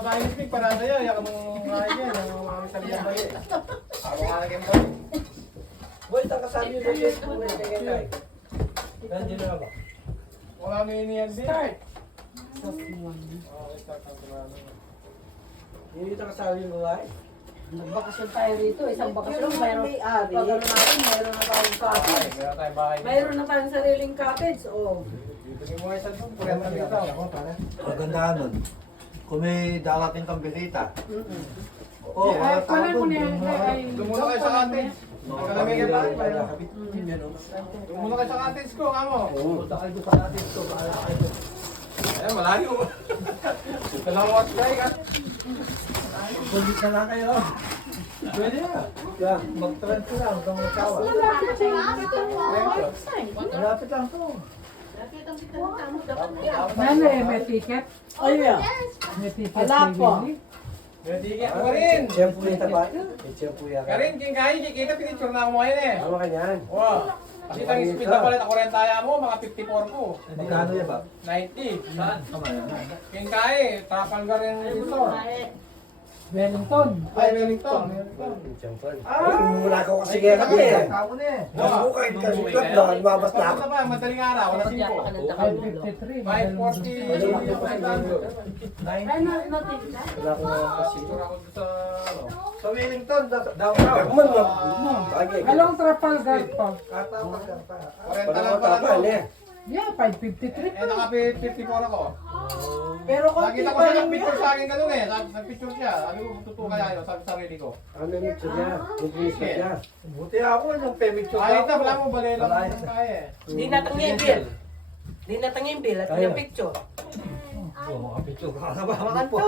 bahay ni Pig, para sa'yo. Yan mong kain yan. Yung mga salihan ba yun? Ako nga naging boy. Boy, takasabi nyo ba yun? Boy, tingin tayo. Nandiyan na ba? Wala na yun yan din. Start. Oo, start na tumano. Hindi takasabi mo ba? Nagbakasyon tayo rito. Isang bakasyon. Mayroon. may-ari. Pag ano natin, mayroon na tayong cottage. Meron tayong bahay. Mayroon na tayong sariling cottage. Oh. Dito ni mga isa doon. Kurenta dito. Magandaan nun. Kung may darating kang bisita. Oo, Eh, mga wala mo na yan. Lumuna kayo sa cottage. Nagkalamig yan ba? Lumuna kayo sa cottage ko, kamo. Punta kayo doon sa natin ito. Ayan, malayo. Dalawang watch guy ka. Kulit na lang kayo. Pwede na. Kaya mag-transfer lang. Huwag kang magkawa. Malapit lang to. Nanay, may ticket? Ay, yeah. May ticket. Wala kay po. Willie? Ready ka pa rin. Siyempo nito ba? Siyempo yan. Karin, king kain, kikita pinicture na ako mo yun eh. Ano ka niyan? Wow. Kasi ang speed na pala, ako rin tayo mo, mga 54 po. Magkano yan ba? 90. Saan? King kain, Trafalgar rin dito. Wellington. Ay, Wellington. Siyempo. Mula ko kasi kaya kami eh. Ako na eh. Nasa ko kahit kasulat na, lumabas na ako. Tapos na ba, madaling araw, wala 5. 553. 540. Ay, natin. Wala ko kasi. Picture ako dito sa, ano. Sa Wellington, downtown. Ako man na. Bagay. Along Trafalgar pa. Katapos ka pa. 40 Parang lang pala matapal to. eh. Yeah, 553. Eh, naka 54 ako. Pero konti Nakita ko pa siya lang nag-picture yan. sa akin ganun eh. Nag-picture siya. Sabi ko, totoo kaya yun, sabi sa sarili ko. Ano yung mixer niya? Nag-inis ka siya. Buti ako yung pemicture Kahit na, wala mo, balay lang Balay. ang kaya eh. Hindi natangin bill. Hindi natangin bill. At Kaya. yung picture. Oo, mga picture ka sa ba? Makan to.